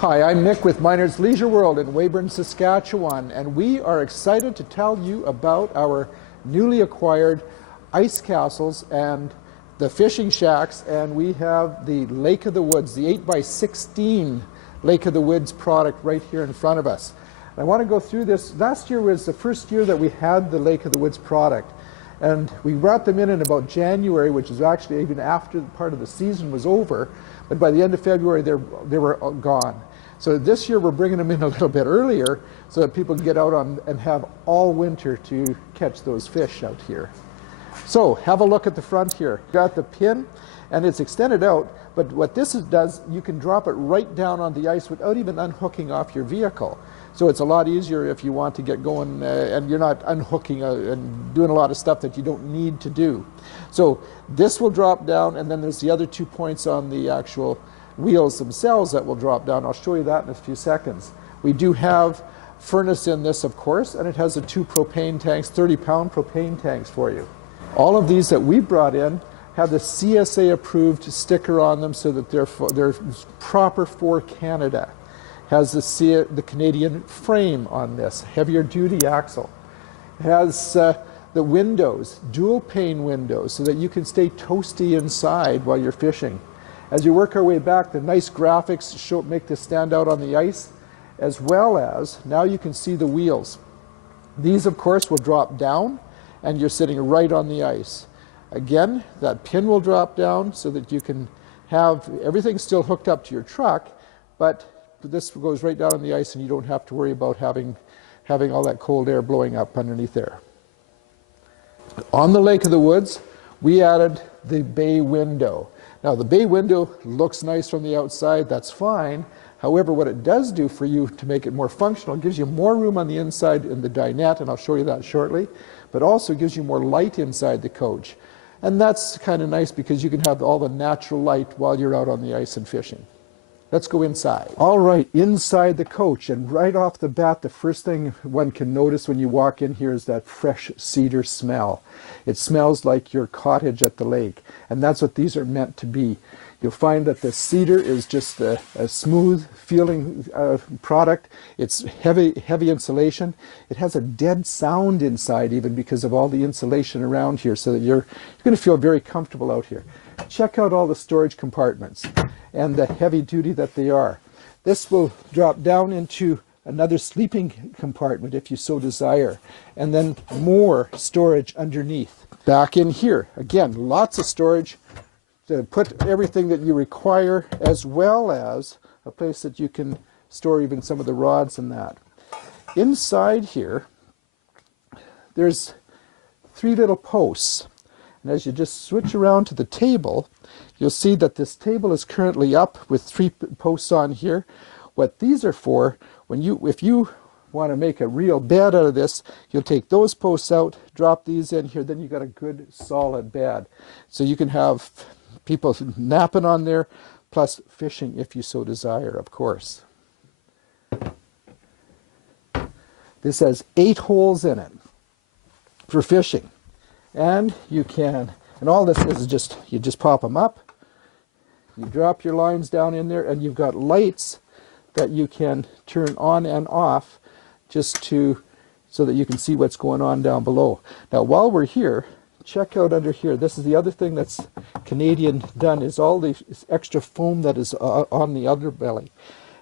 Hi, I'm Nick with Minard's Leisure World in Weyburn, Saskatchewan, and we are excited to tell you about our newly acquired ice castles and the fishing shacks, and we have the Lake of the Woods, the 8x16 Lake of the Woods product right here in front of us. And I want to go through this. Last year was the first year that we had the Lake of the Woods product, and we brought them in about January, which is actually even after part of the season was over, but by the end of February they were gone. So this year we're bringing them in a little bit earlier so that people can get out on and have all winter to catch those fish out here. So have a look at the front here. Got the pin and it's extended out, but what this does, you can drop it right down on the ice without even unhooking off your vehicle. So it's a lot easier if you want to get going and you're not unhooking and doing a lot of stuff that you don't need to do. So this will drop down, and then there's the other 2 points on the actual wheels themselves that will drop down. I'll show you that in a few seconds. We do have furnace in this, of course, and it has the 2 propane tanks, 30-pound propane tanks for you. All of these that we brought in have the CSA approved sticker on them so that they're proper for Canada. Has the Canadian frame on this, heavier duty axle. Has the windows, dual pane windows, so that you can stay toasty inside while you're fishing. As you work our way back, the nice graphics make this stand out on the ice, as well as now you can see the wheels. These, of course, will drop down, and you're sitting right on the ice. Again, that pin will drop down so that you can have everything still hooked up to your truck, but this goes right down on the ice and you don't have to worry about having all that cold air blowing up underneath there. On the Lake of the Woods, we added the bay window. Now the bay window looks nice from the outside, that's fine. However, what it does do for you to make it more functional, it gives you more room on the inside in the dinette, and I'll show you that shortly, but also gives you more light inside the coach. And that's kind of nice because you can have all the natural light while you're out on the ice and fishing. Let's go inside. All right, inside the coach, and right off the bat, the first thing one can notice when you walk in here is that fresh cedar smell. It smells like your cottage at the lake, and that's what these are meant to be. You'll find that the cedar is just a smooth feeling product. It's heavy insulation. It has a dead sound inside even because of all the insulation around here, so that you're going to feel very comfortable out here. Check out all the storage compartments and the heavy duty that they are. This will drop down into another sleeping compartment if you so desire, and then more storage underneath. Back in here, again, lots of storage to put everything that you require, as well as a place that you can store even some of the rods and that. Inside here, there's 3 little posts. And as you just switch around to the table, you'll see that this table is currently up with 3 posts on here. What these are for, if you want to make a real bed out of this, you'll take those posts out, drop these in here, then you've got a good solid bed. So you can have people napping on there, plus fishing if you so desire, of course. This has 8 holes in it for fishing. And you can, and all this is just, you just pop them up, you drop your lines down in there, and you've got lights that you can turn on and off just so that you can see what's going on down below. Now while we're here, check out under here. This is the other thing that's Canadian done, is all the extra foam that is on the underbelly.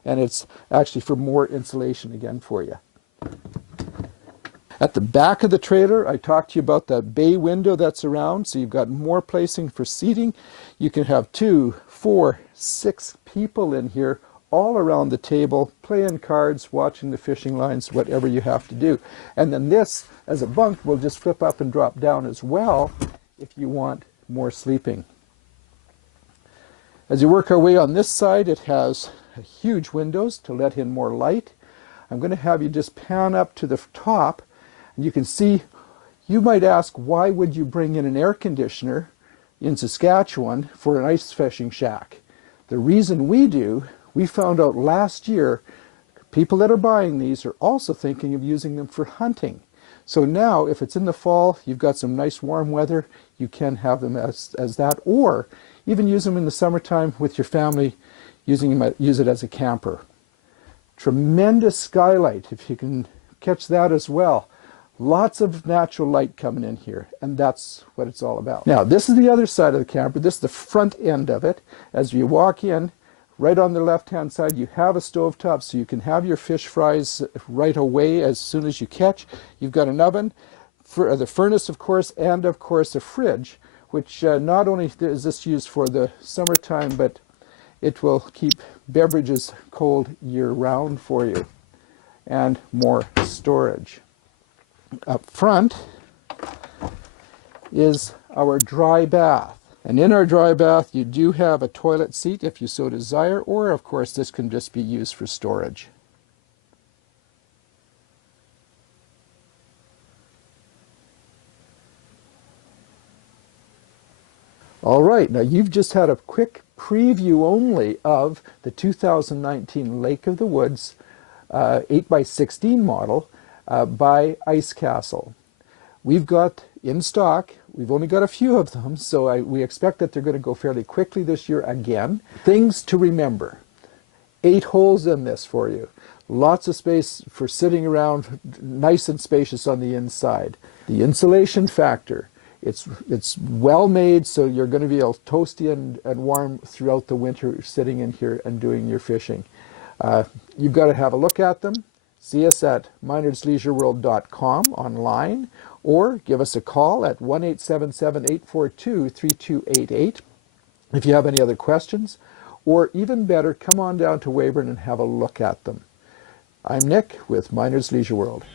And it's actually for more insulation again for you. At the back of the trailer, I talked to you about that bay window that's around, so you've got more placing for seating. You can have 2, 4, 6 people in here, all around the table, playing cards, watching the fishing lines, whatever you have to do. And then this, as a bunk, will just flip up and drop down as well if you want more sleeping. As you work our way on this side, it has huge windows to let in more light. I'm going to have you just pan up to the top. You can see, you might ask, why would you bring in an air conditioner in Saskatchewan for an ice fishing shack? The reason we found out last year, people that are buying these are also thinking of using them for hunting. So now, if it's in the fall, you've got some nice warm weather, you can have them as that, or even use them in the summertime with your family, use it as a camper. Tremendous skylight, if you can catch that as well. Lots of natural light coming in here, and that's what it's all about. Now, this is the other side of the camper. This is the front end of it. As you walk in, right on the left-hand side, you have a stovetop, so you can have your fish fries right away as soon as you catch. You've got an oven, for the furnace, of course, and of course a fridge, which not only is this used for the summertime, but it will keep beverages cold year-round for you, and more storage. Up front is our dry bath. And in our dry bath, you do have a toilet seat if you so desire, or of course this can just be used for storage. All right, now you've just had a quick preview only of the 2019 Lake of the Woods 8x16 model by Ice Castle. We've got in stock, we've only got a few of them, so we expect that they're going to go fairly quickly this year again. Things to remember: 8 holes in this for you. Lots of space for sitting around, nice and spacious on the inside. The insulation factor, it's well made, so you're going to be all toasty and warm throughout the winter sitting in here and doing your fishing. You've got to have a look at them. See us at minardsleisureworld.com online, or give us a call at 1-877-842-3288 if you have any other questions, or even better, come on down to Weyburn and have a look at them. I'm Nick with Minard's Leisure World.